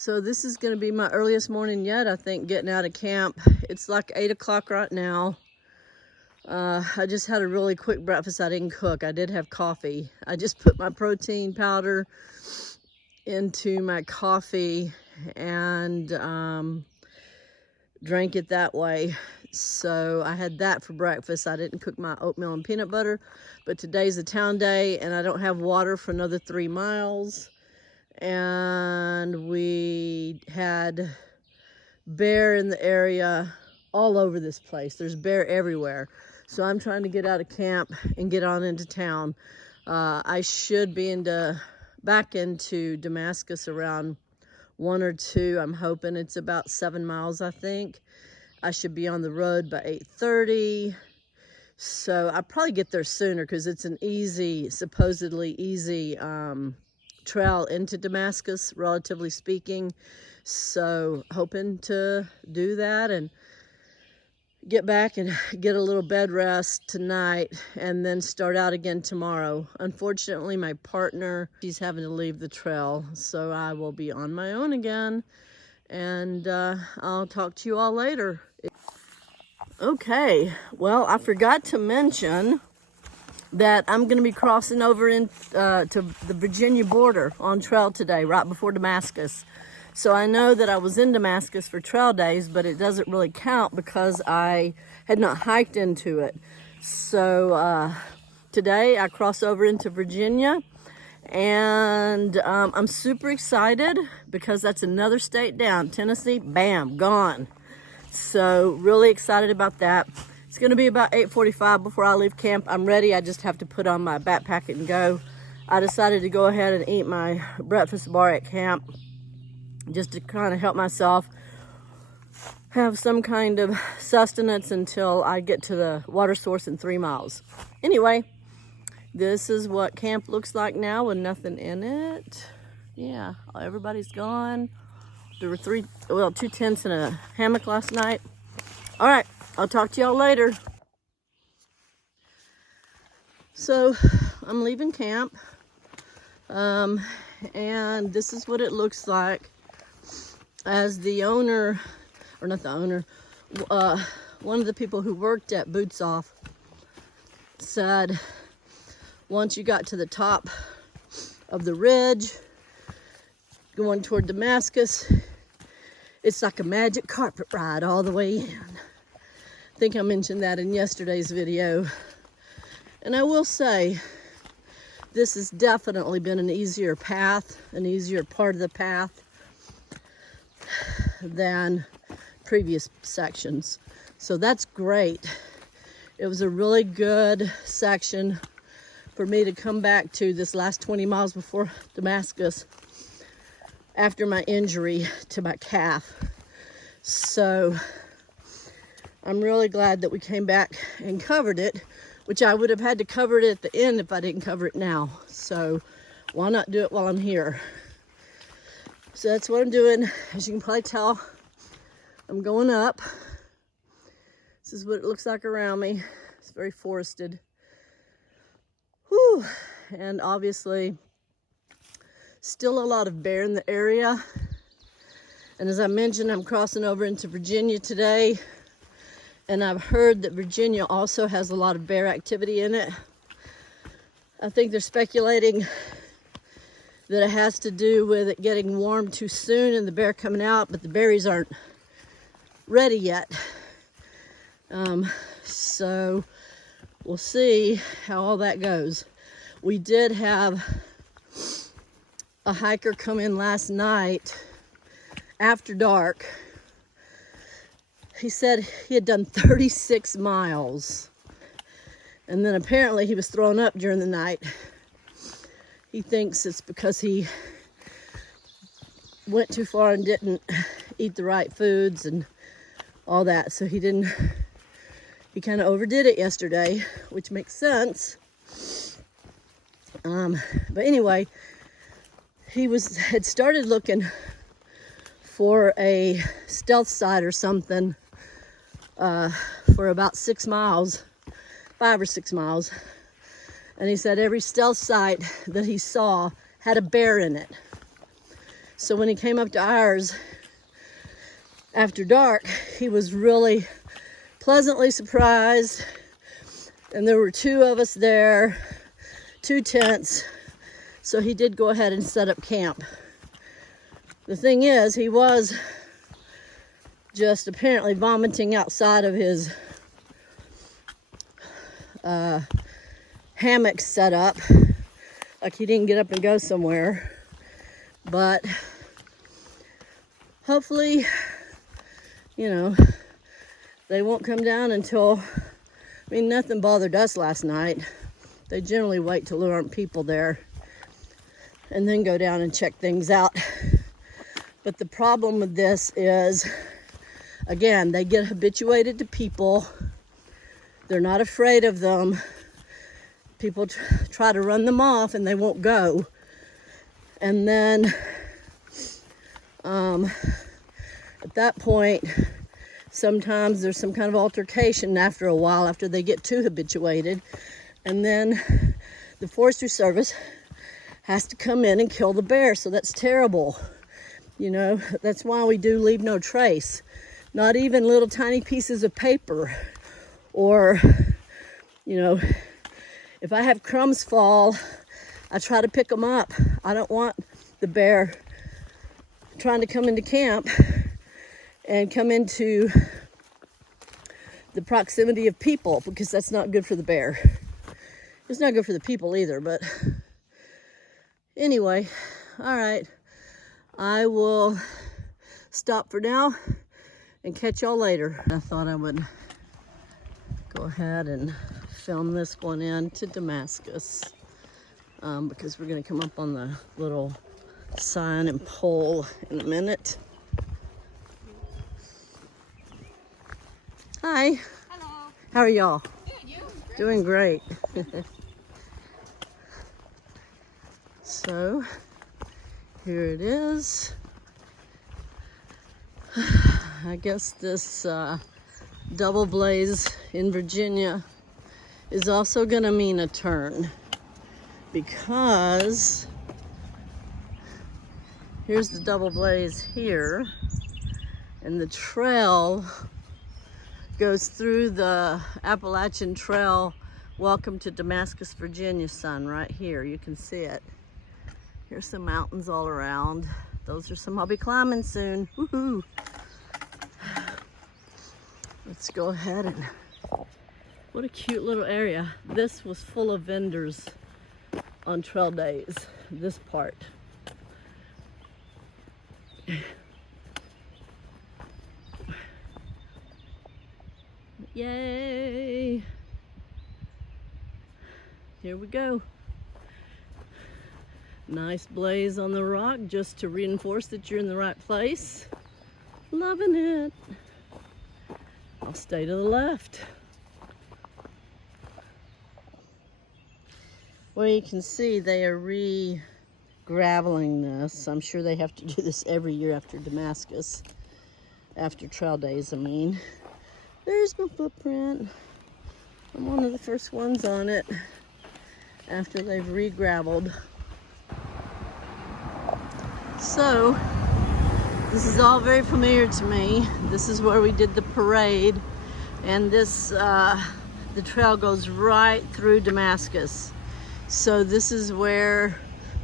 So this is going to be my earliest morning yet, I think, getting out of camp. It's like 8 o'clock right now. I just had a really quick breakfast. I didn't cook. I did have coffee. I just put my protein powder into my coffee and drank it that way. So I had that for breakfast. I didn't cook my oatmeal and peanut butter, but today's a town day and I don't have water for another 3 miles. And we had bear in the area all over this place. There's bear everywhere. So I'm trying to get out of camp and get on into town. I should be back into Damascus around 1 or 2. I'm hoping it's about 7 miles, I think. I should be on the road by 8:30. So I'll probably get there sooner because it's an supposedly easy trail into Damascus, relatively speaking. So hoping to do that and get back and get a little bed rest tonight and then start out again tomorrow. Unfortunately, my partner, she's having to leave the trail, so I will be on my own again. And I'll talk to you all later. Okay, well, I forgot to mention that I'm going to be crossing over to the Virginia border on trail today, right before Damascus. So I know that I was in Damascus for trail days, but it doesn't really count because I had not hiked into it. So today I cross over into Virginia, and I'm super excited because that's another state down. Tennessee, bam, gone. So really excited about that. It's going to be about 8:45 before I leave camp. I'm ready. I just have to put on my backpack and go. I decided to go ahead and eat my breakfast bar at camp just to kind of help myself have some kind of sustenance until I get to the water source in 3 miles. Anyway, this is what camp looks like now with nothing in it. Yeah, everybody's gone. There were 2 tents and a hammock last night. All right, I'll talk to y'all later. So I'm leaving camp, and this is what it looks like. As the owner, or not the owner, one of the people who worked at Boots Off said, once you got to the top of the ridge, going toward Damascus, it's like a magic carpet ride all the way in. I think I mentioned that in yesterday's video. And I will say, this has definitely been an easier path, an easier part of the path than previous sections. So that's great. It was a really good section for me to come back to this last 20 miles before Damascus after my injury to my calf. So I'm really glad that we came back and covered it, which I would have had to cover it at the end if I didn't cover it now. So why not do it while I'm here? So that's what I'm doing. As you can probably tell, I'm going up. This is what it looks like around me. It's very forested. Whew. And obviously, still a lot of bear in the area. And as I mentioned, I'm crossing over into Virginia today. And I've heard that Virginia also has a lot of bear activity in it. I think they're speculating that it has to do with it getting warm too soon and the bear coming out, but the berries aren't ready yet. So we'll see how all that goes. We did have a hiker come in last night after dark. He said he had done 36 miles. And then apparently he was thrown up during the night. He thinks it's because he went too far and didn't eat the right foods and all that. So he kind of overdid it yesterday, which makes sense. But anyway, he had started looking for a stealth site or something for about 6 miles, 5 or 6 miles. And he said every stealth site that he saw had a bear in it. So when he came up to ours after dark, he was really pleasantly surprised. And there were 2 of us there, 2 tents. So he did go ahead and set up camp. The thing is, he was just apparently vomiting outside of his hammock setup, like he didn't get up and go somewhere. But hopefully, you know, they won't come down until, I mean, nothing bothered us last night. They generally wait till there aren't people there and then go down and check things out. But the problem with this is, again, they get habituated to people. They're not afraid of them. People try to run them off and they won't go. And then at that point, sometimes there's some kind of altercation after a while, after they get too habituated. And then the Forestry Service has to come in and kill the bear. So that's terrible. You know, that's why we do leave no trace. Not even little tiny pieces of paper. Or, you know, if I have crumbs fall, I try to pick them up. I don't want the bear trying to come into camp and come into the proximity of people, because that's not good for the bear. It's not good for the people either, but anyway, all right. I will stop for now and catch y'all later. I thought I would go ahead and film this one in to Damascus because we're gonna come up on the little sign and pole in a minute. Hi. Hello. How are y'all? Good, you? Doing great. So, here it is. I guess this double blaze in Virginia is also gonna mean a turn, because here's the double blaze here, and the trail goes through the Appalachian Trail. Welcome to Damascus, Virginia sign right here. You can see it. Here's some mountains all around. Those are some I'll be climbing soon. Woohoo! Let's go ahead and, what a cute little area. This was full of vendors on trail days, this part. Yay! Here we go. Nice blaze on the rock just to reinforce that you're in the right place. Loving it. I'll stay to the left. Well, you can see they are re-graveling this. I'm sure they have to do this every year after Damascus, after trail days, I mean. There's my footprint. I'm one of the first ones on it after they've re-graveled. So, this is all very familiar to me. This is where we did the parade, and this, the trail goes right through Damascus. So this is where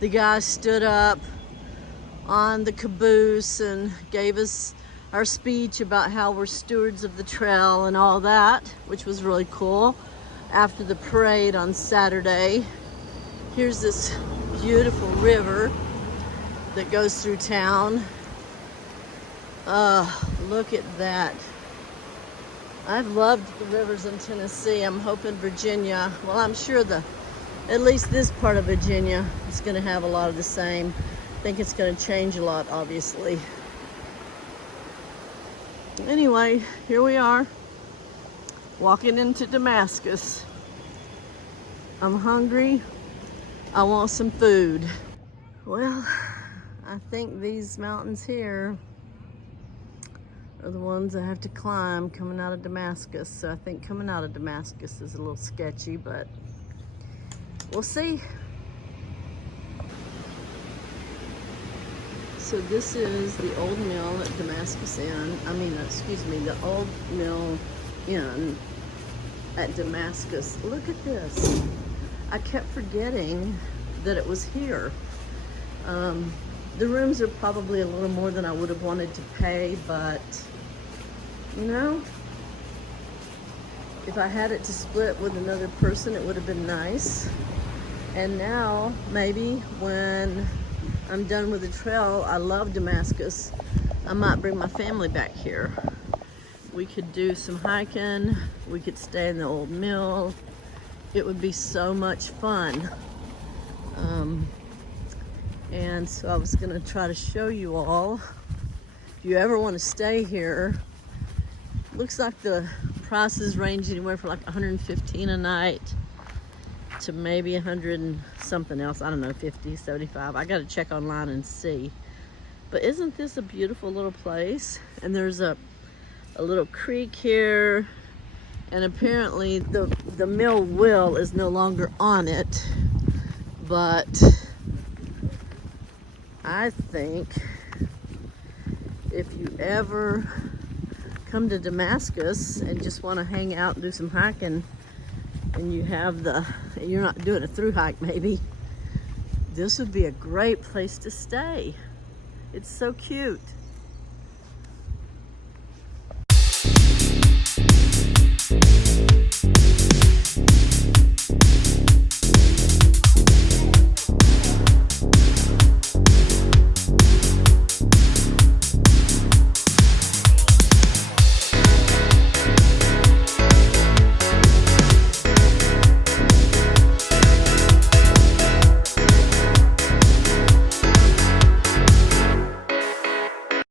the guy stood up on the caboose and gave us our speech about how we're stewards of the trail and all that, which was really cool, after the parade on Saturday. Here's this beautiful river that goes through town. Look at that. I've loved the rivers in Tennessee. I'm hoping Virginia, well, I'm sure at least this part of Virginia is gonna have a lot of the same. I think it's gonna change a lot, obviously. Anyway, here we are, walking into Damascus. I'm hungry. I want some food. Well, I think these mountains here are the ones I have to climb coming out of Damascus. So I think coming out of Damascus is a little sketchy, but we'll see. So this is the old mill at Damascus Inn. The old mill inn at Damascus. Look at this. I kept forgetting that it was here. The rooms are probably a little more than I would have wanted to pay, but you know, if I had it to split with another person, it would have been nice. And now, maybe when I'm done with the trail, I love Damascus, I might bring my family back here. We could do some hiking, we could stay in the old mill. It would be so much fun. And so I was gonna try to show you all, if you ever want to stay here, looks like the prices range anywhere from like $115 a night to maybe 100 and something else. I don't know, 50, 75. I gotta check online and see. But isn't this a beautiful little place? And there's a little creek here, and apparently the mill wheel is no longer on it, but I think if you ever come to Damascus and just want to hang out and do some hiking, and you're not doing a through hike maybe, this would be a great place to stay. It's so cute.